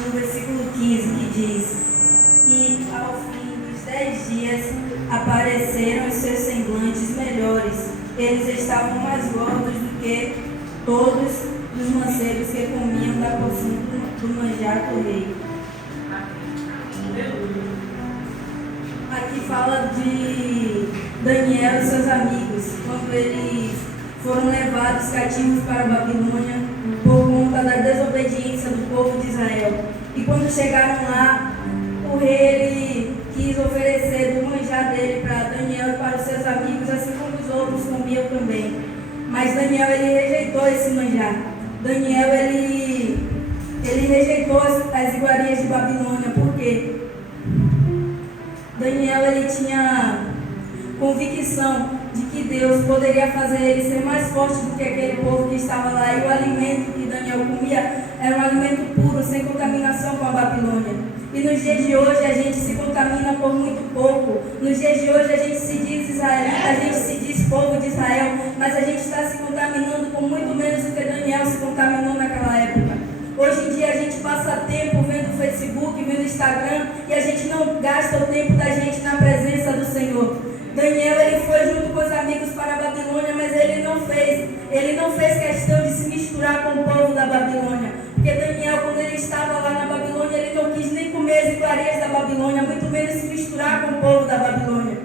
no versículo 15, que diz: E ao fim dos 10 dias apareceram os seus semblantes melhores. Eles estavam mais gordos do que todos os mancebos que comiam da porção do manjar do rei. Aqui fala de Daniel e seus amigos, quando eles foram levados cativos para a Babilônia por conta da desobediência do povo de Israel. E quando chegaram lá, o rei ele quis oferecer do manjar dele para Daniel e para os seus amigos, assim como os outros comiam também. Mas Daniel ele rejeitou esse manjar. Daniel ele rejeitou as iguarias de Babilônia, porque Daniel ele tinha convicção de que Deus poderia fazer ele ser mais forte do que aquele povo que estava lá, e o alimento que Daniel comia era um alimento puro, sem contaminação com a Babilônia. E nos dias de hoje a gente se contamina por muito pouco. Nos dias de hoje a gente se diz israelita, a gente se diz povo de Israel, mas a gente está se contaminando com muito menos do que Daniel se contaminou naquela época. Hoje em dia a gente passa tempo vendo o Facebook, vendo o Instagram, e a gente não gasta o tempo da gente na presença do Senhor. Daniel ele foi junto com os amigos para a Babilônia, mas ele não fez questão de se misturar com o povo da Babilônia. Porque Daniel, quando ele estava lá na Babilônia, ele não quis nem comer as iguarias da Babilônia, muito menos se misturar com o povo da Babilônia.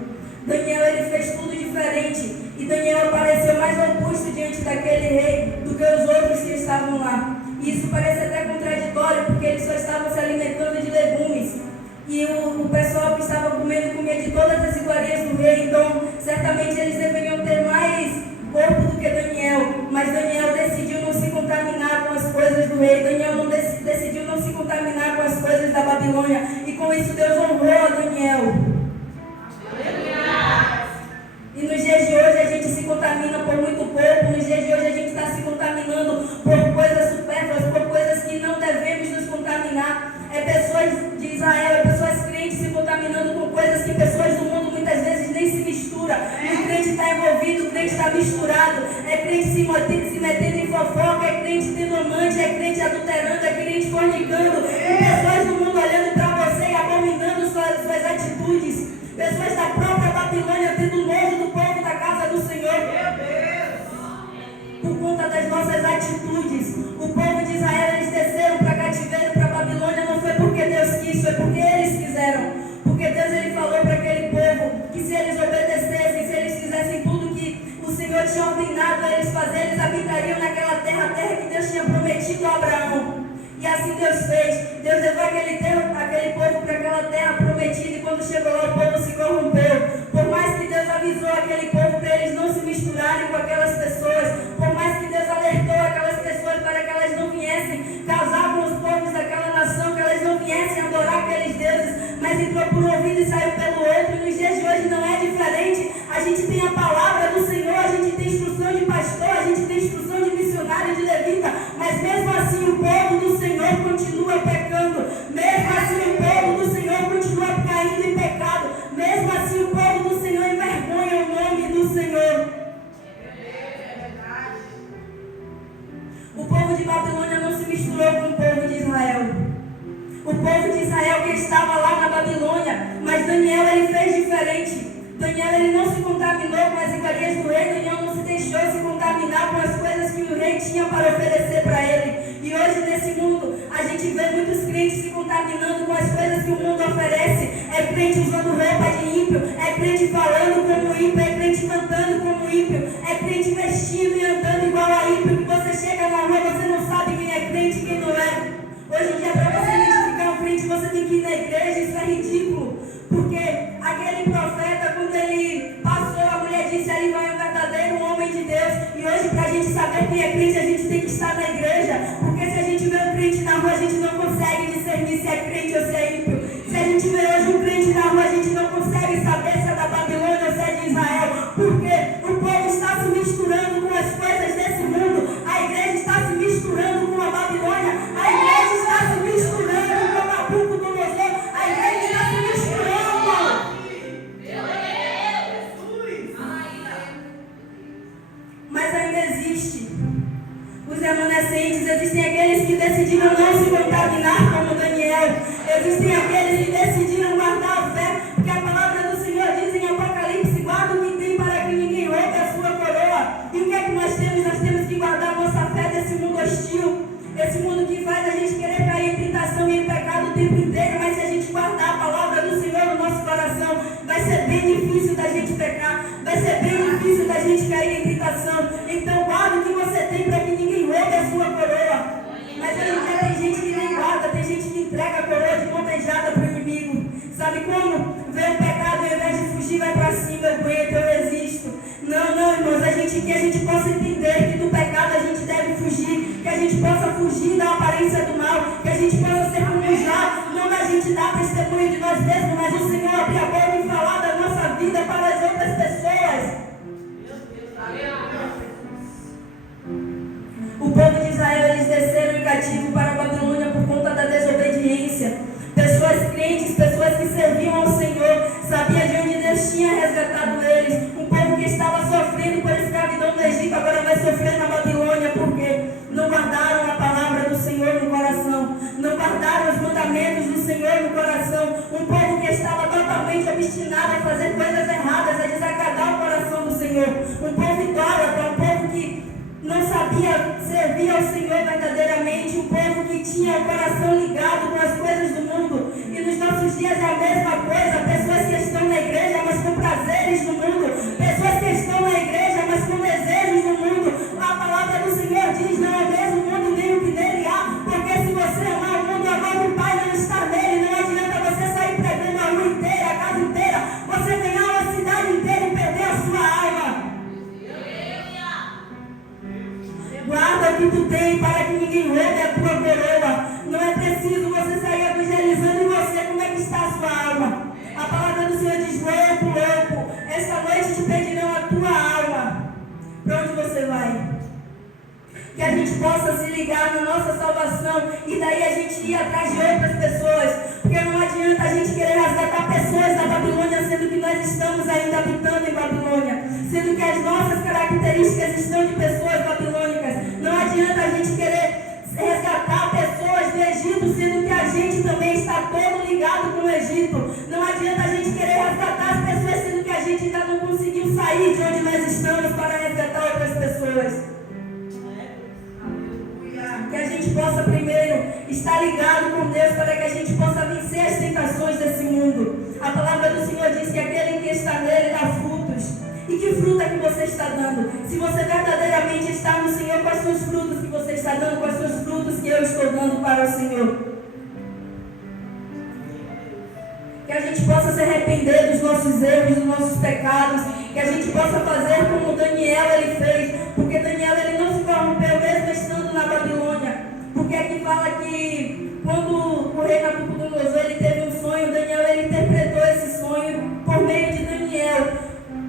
Daniel ele fez tudo diferente, e Daniel apareceu mais robusto diante daquele rei do que os outros que estavam lá. E isso parece até contraditório, porque eles só estavam se alimentando de legumes. E o pessoal que estava comendo comia de todas as iguarias do rei, então certamente eles deveriam ter mais corpo do que Daniel. Mas Daniel decidiu não se contaminar com as coisas do rei. Daniel não decidiu não se contaminar com as coisas da Babilônia. E com isso Deus honrou a Daniel. E nos dias de hoje a gente se contamina por muito pouco. Nos dias de hoje a gente está se contaminando por coisas supérfluas, por coisas que não devemos nos contaminar. É pessoas de Israel, é pessoas crentes se contaminando com coisas que pessoas do mundo muitas vezes nem se misturam. O crente está envolvido, o crente está misturado. É crente se metendo em fofoca, é crente tendo amante, é crente adulterando, é crente fornicando. E pessoas do mundo olhando para você e abominando suas atitudes. Pessoas da própria Babilônia tendo nojo do povo da casa do Senhor. Por conta das nossas atitudes. O povo de Israel, eles desceram para cativeiro, para Babilônia, não foi porque Deus quis, foi porque eles quiseram. Porque Deus ele falou para aquele povo que se eles obedecessem, se eles fizessem tudo que o Senhor tinha ordenado a eles fazer, eles habitariam naquela terra, a terra que Deus tinha prometido a Abraão. E assim Deus fez. Deus levou aquele povo para aquela terra prometida, e quando chegou lá o povo se corrompeu. Por mais que Deus avisou aquele povo para eles não se misturarem com aquelas pessoas, por mais que Deus alertou aquelas pessoas para que elas não viessem casar com os povos daquela nação, que elas não viessem adorar aqueles deuses, mas entrou por um ouvido e saiu pelo outro. E nos dias de hoje não é diferente. A gente tem a palavra do Senhor, a gente tem instrução de pastor, a gente tem instrução de missionário, de levita, mas mesmo assim o povo do Senhor continua pecando. Mesmo assim o povo do Senhor continua caindo em pecado. Mesmo assim o povo do Senhor envergonha o nome do Senhor. O povo de Babilônia não se misturou com o povo de Israel. O povo de Israel que estava lá na Babilônia, mas Daniel ele fez diferente. Daniel ele não se contaminou com as iguarias do rei. Daniel não se deixou se contaminar com as coisas que o rei tinha para oferecer para ele. E hoje nesse mundo a gente vê muitos crentes se contaminando com as coisas que o mundo oferece. É crente usando roupa de ímpio, é crente falando como ímpio, é crente cantando como ímpio, é crente vestindo e andando igual a ímpio, que você chega na rua, você não sabe quem é crente e quem não é. Hoje em dia, para você identificar um crente, você tem que ir na igreja. Isso é ridículo, porque aquele profeta, quando ele passou, a mulher disse: ali vai um verdadeiro homem de Deus. E hoje, para a gente saber quem é crente, a gente tem que estar na igreja, porque se a gente vê um crente na rua, a gente não consegue discernir se é crente ou se é ímpio. Se a gente vê hoje um crente na rua, a gente não consegue saber se é da Babilônia ou se é de Israel, porque o povo está se misturando com as coisas desse mundo. A igreja está se misturando com a Babilônia, a igreja está se misturando com Nabucodonosor, a igreja está se misturando. Mas ainda existe os remanescentes, existem aqueles que decidiram não se contaminar como Daniel. Existem aqueles que decidiram guardar a fé, porque a palavra do Senhor diz em Apocalipse: guarda o que tem para que ninguém roube a sua coroa. E o que é que nós temos? Nós temos que guardar a nossa fé desse mundo hostil, esse mundo que faz a gente querer cair em tentação e em pecado o tempo inteiro. Mas se a gente guardar a palavra do Senhor no nosso coração, vai ser bem difícil da gente pecar, vai ser bem difícil da gente cair em tentação. Então guarda o que você tem para que ninguém roube a sua coroa. Mas hoje em dia tem gente que nem guarda, tem gente que entrega a coroa de mão beijada para o inimigo. Sabe como? Vê o pecado, ao invés de fugir, vai para cima, eu aguento, eu resisto. Não, irmãos, que a gente possa entender que do pecado a gente deve fugir, que a gente possa fugir da aparência do mal, que a gente possa ser como já, não da gente dar testemunho de nós mesmos, mas o Senhor abrir a boca e falar da nossa vida para as outras pessoas. O povo de Israel, eles desceram em cativo para a Babilônia por conta da desobediência. Pessoas crentes, pessoas que serviam ao Senhor, sabiam de onde Deus tinha resgatado eles. Um povo que estava sofrendo por escravidão no Egito, agora vai sofrer na Babilônia, porque não guardaram a palavra do Senhor no coração, não guardaram os mandamentos do Senhor no coração. Um povo que estava totalmente obstinado a fazer coisas erradas, a desagradar o coração do Senhor. Um povo idólatra, um povo que não sabia servir ao Senhor verdadeiramente, um povo que tinha o coração ligado com as coisas do mundo. E nos nossos dias é a mesma coisa, pessoas que estão na igreja, mas com prazeres no mundo, pessoas que estão na igreja, mas com desejos no mundo. A palavra do Senhor diz: não é mesmo o mundo nem o que nele há, porque se você amar o mundo, amar o Pai não está nele. Não adianta você sair pregando a rua inteira, a casa inteira, você ganhar uma cidade inteira e perder a sua alma. Guarda o que tu tem para que ninguém roube a tua coroa. Não é preciso você sair evangelizando em você. Como é que está a sua alma? A palavra do Senhor diz: louco, louco, esta noite te pedirão a tua alma. Para onde você vai? Que a gente possa se ligar na nossa salvação e daí a gente ir atrás de outras pessoas. Porque não adianta a gente querer resgatar pessoas da Babilônia, sendo que nós estamos ainda habitando em Babilônia, sendo que as nossas características estão de pessoas babilônicas. Não adianta a gente querer resgatar pessoas do Egito, sendo que a gente também está todo ligado com o Egito. Não adianta a gente querer resgatar as pessoas, sendo que a gente ainda não conseguiu sair de onde nós estamos para resgatar outras pessoas. Que a gente possa primeiro estar ligado com Deus para que a gente possa vencer as tentações desse mundo. A palavra do Senhor diz que aquele que está nele dá frutos. E que fruto é que você está dando? Se você verdadeiramente está no Senhor, quais são os frutos que você está dando? Quais são os frutos que eu estou dando para o Senhor? Que a gente possa se arrepender dos nossos erros, dos nossos pecados. Que a gente possa fazer como Daniel ele fez. Porque Daniel ele não se corrompeu mesmo estando na Babilônia. Porque aqui fala que quando o rei Nabucodonosor ele teve um sonho, Daniel ele interpretou esse sonho por meio de Daniel.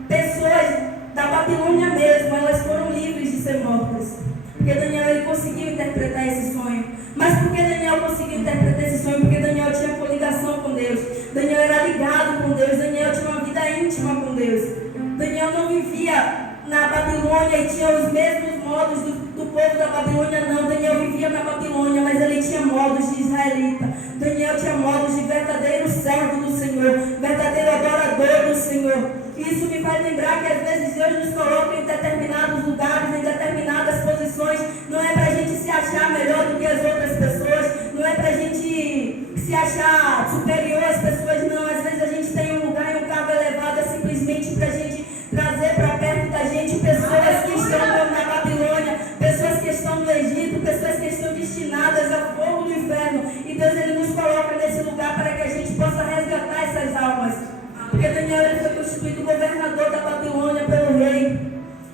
Pessoas da Babilônia mesmo, elas foram livres de ser mortas. Porque Daniel ele conseguiu interpretar esse sonho. Mas por que Daniel conseguiu interpretar esse sonho? Porque Daniel tinha coligação com Deus. Daniel era ligado com Deus. Daniel tinha uma vida íntima com Deus. Daniel não vivia na Babilônia e tinha os mesmos modos do povo da Babilônia, não. Daniel vivia na Babilônia, mas ele tinha modos de israelita. Daniel tinha modos de verdadeiro servo do Senhor, verdadeiro adorador do Senhor. Isso me faz lembrar que às vezes Deus nos coloca em determinados lugares, em determinadas posições. Não é para a gente se achar melhor do que as outras pessoas, não é para a gente se achar superior às pessoas, não. Às vezes a gente tem um lugar e um cargo elevado, é simplesmente para a gente trazer para perto da gente pessoas que estão na Babilônia, pessoas que estão no Egito, pessoas que estão destinadas ao fogo do inferno. E Deus ele nos coloca nesse lugar para que a gente possa resgatar essas almas. Porque Daniel ele foi constituído governador da Babilônia pelo rei.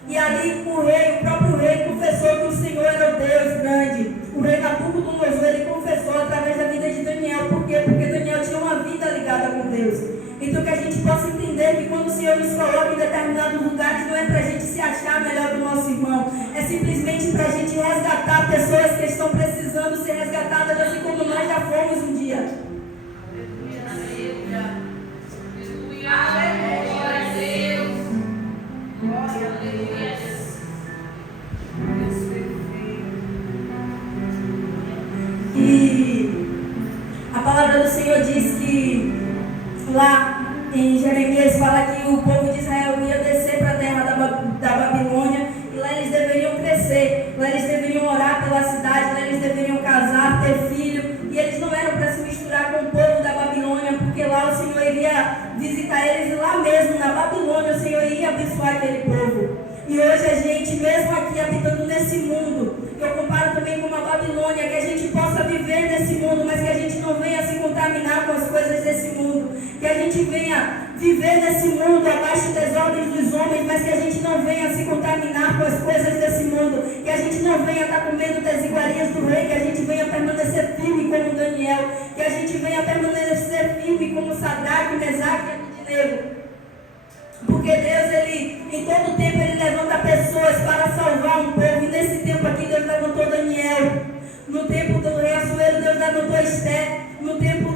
E ali o próprio rei confessou que o Senhor era o Deus grande. O rei Nabucodonosor ele confessou através da vida de Daniel. Por quê? Porque Daniel tinha uma vida ligada com Deus. Então que a gente possa entender que quando o Senhor nos coloca em determinados lugares, não é para a gente se achar melhor do nosso irmão. É simplesmente para a gente resgatar pessoas que estão precisando ser resgatadas, assim como nós já fomos um dia. Aleluia a Deus. Glória a Deus. E A palavra do Senhor diz que lá em Jeremias fala que o povo de Israel ia descer para a terra da Babilônia e lá eles deveriam crescer, lá eles deveriam orar pela cidade, lá eles deveriam casar, ter filho, e eles não eram para se misturar com o povo da Babilônia, porque lá o Senhor iria visitar eles e lá mesmo na Babilônia o Senhor iria abençoar aquele povo. E hoje a gente, mesmo aqui habitando nesse mundo, eu comparo também com uma Babilônia, que a gente possa viver nesse mundo, mas que a gente não venha se contaminar com as coisas desse mundo, que a gente venha viver nesse mundo abaixo das ordens dos homens, mas que a gente não venha se contaminar com as coisas desse mundo, que a gente não venha estar comendo das iguarias do rei, que a gente venha permanecer firme como Daniel, que a gente venha permanecer firme como Sadraque, Mesaque e Abednego. Porque Deus, Ele, em todo tempo, Ele levanta pessoas para salvar um povo. E nesse tempo aqui, Deus levantou Daniel. No tempo do rei Assuero, Deus levantou Esté. No tempo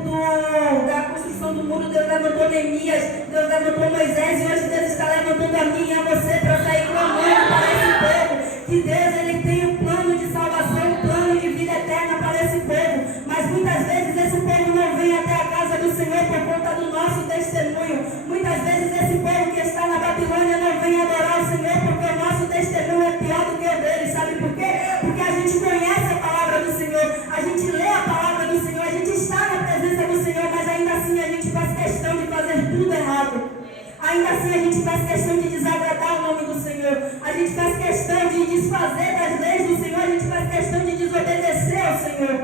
da construção do muro, Deus levantou Neemias. Deus levantou Moisés. E hoje Deus está levantando a mim e a você para sair clamando para esse povo. Que Deus, Ele tem um plano de salvação, um plano de vida eterna para esse povo. Mas muitas vezes esse povo não vem até a casa do Senhor por conta do nosso testemunho. Muitas vezes esse povo que está na Babilônia não vem adorar o Senhor porque o nosso testemunho é pior do que o dele. Sabe por quê? Porque a gente conhece a palavra do Senhor, a gente lê a palavra do Senhor, a gente está na presença do Senhor, mas ainda assim a gente faz questão de fazer tudo errado. Ainda assim a gente faz questão de desagradar o nome do Senhor. A gente faz questão de desfazer das leis do Senhor. A gente faz questão de desobedecer ao Senhor.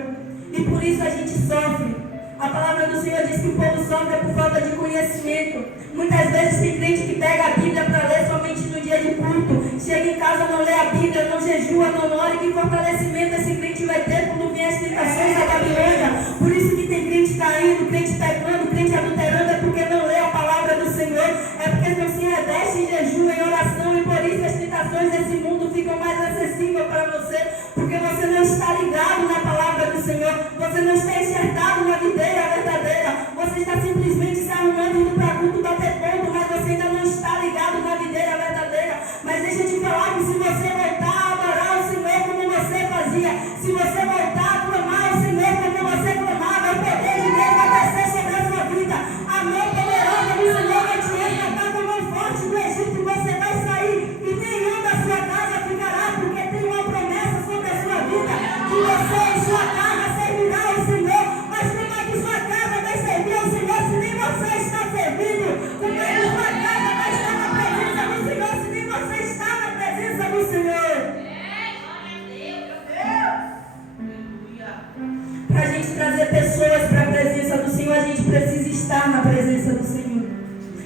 E por isso a gente sofre. A palavra do Senhor diz que o povo sofre por falta de conhecimento. Muitas vezes tem crente que pega a Bíblia para ler somente no dia de culto. Chega em casa, não lê a Bíblia, não jejua, não ora. E que fortalecimento esse crente vai ter quando vier as tentações da Babilônia? Por isso que tem crente caindo, crente pecando, crente adulterando. É porque não lê a palavra do Senhor. É porque não se reveste em jejum, em oração. E por isso as tentações desse mundo ficam mais acessíveis para você. Porque você não está ligado na palavra do Senhor. Você não está enxertado na videira verdadeira. Você está simplesmente se arrumando, indo para culto, bater ponto, mas você ainda não está ligado na videira verdadeira. Mas deixa eu te falar que se você voltar a adorar o Senhor como você fazia, se você voltar a clamar o Senhor como você clamava, o poder de Deus vai descer sobre a sua vida. A mão poderosa do Senhor vai te resgatar com a mão forte do Egito. Você vai sair e nenhum da sua casa ficará, porque tem uma promessa sobre a sua vida, que você e sua casa servirá ao Senhor. Mas como é que sua casa vai servir ao Senhor se nem você está servindo? Como é que sua casa vai estar na presença do Senhor se nem você está na presença do Senhor? Para a gente trazer pessoas para a presença do Senhor, a gente precisa estar na presença do Senhor.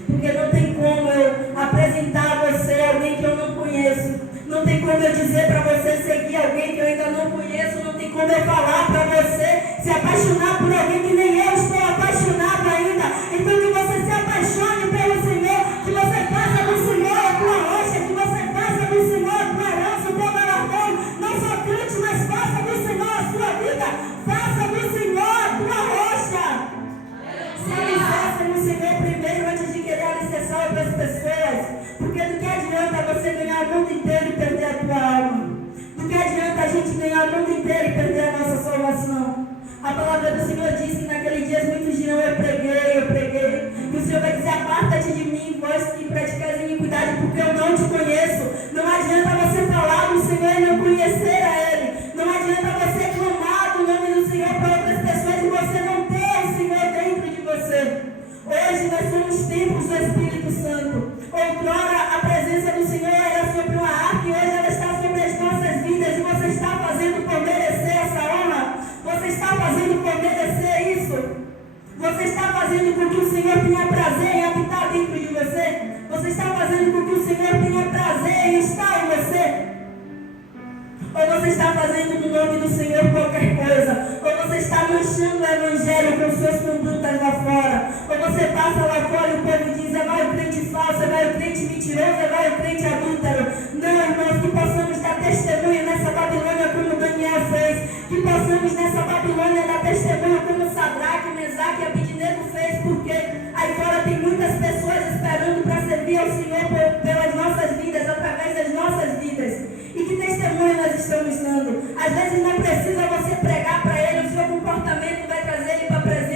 Porque não tem como eu apresentar a você alguém que eu não conheço. Não tem como eu dizer para você seguir alguém que eu ainda não conheço. Não tem como eu falar para você se apaixonar por alguém que nem eu estou apaixonado ainda. Então que você se apaixone pelo Senhor, que você faça do Senhor a tua rocha, que você faça do Senhor a tua herança, o teu galardão. Não só cante, mas faça do Senhor a sua vida. Faça do Senhor a tua rocha. Se alicerce no Senhor primeiro antes de querer alicerçar outras pessoas. Porque do que adianta você ganhar o mundo inteiro e perder a tua alma? Do que adianta a gente ganhar o mundo inteiro e perder a nossa salvação? A palavra do Senhor diz que naquele dia muitos dirão: eu preguei. E o Senhor vai dizer: aparta-te de mim, vós que praticais iniquidade, porque eu não te conheço. Não adianta você falar do Senhor e não conhecer a Ele. Não adianta você clamar do nome do Senhor para outras pessoas e você não ter o Senhor dentro de você. Hoje nós somos templos do Espírito Santo. Outrora a presença do Senhor era sobre uma arca e hoje ela está sobre as nossas vidas. E você está fazendo por merecer essa honra? Você está fazendo por merecer isso? Você está fazendo com que o Senhor tenha prazer em habitar dentro de você? Você está fazendo com que o Senhor tenha prazer em estar em você? Ou você está fazendo no nome do Senhor qualquer coisa? Ou você está manchando o Evangelho com suas condutas lá fora? Ou você passa lá fora e o povo diz: é vai o crente falso, é vai o crente mentiroso, é vai o crente adúltero. Não, irmãos, que possamos dar testemunho nessa Babilônia como Daniel fez. Que possamos nessa Babilônia dar testemunho como Sadraque, Mesaque e Abednego fez. Porque aí fora tem muitas pessoas esperando para servir ao Senhor pelas nossas vidas, através das nossas vidas. E que testemunho nós estamos dando? Às vezes não precisa você pregar para ele, o seu comportamento vai trazer ele para a presença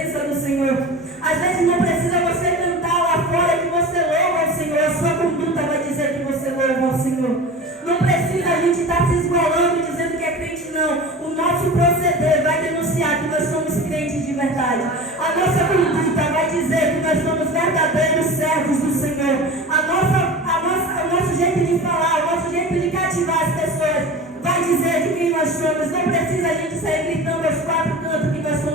verdade. A nossa conduta vai dizer que nós somos verdadeiros servos do Senhor. O nosso jeito de falar, o nosso jeito de cativar as pessoas vai dizer de quem nós somos. Não precisa a gente sair gritando aos quatro cantos que nós somos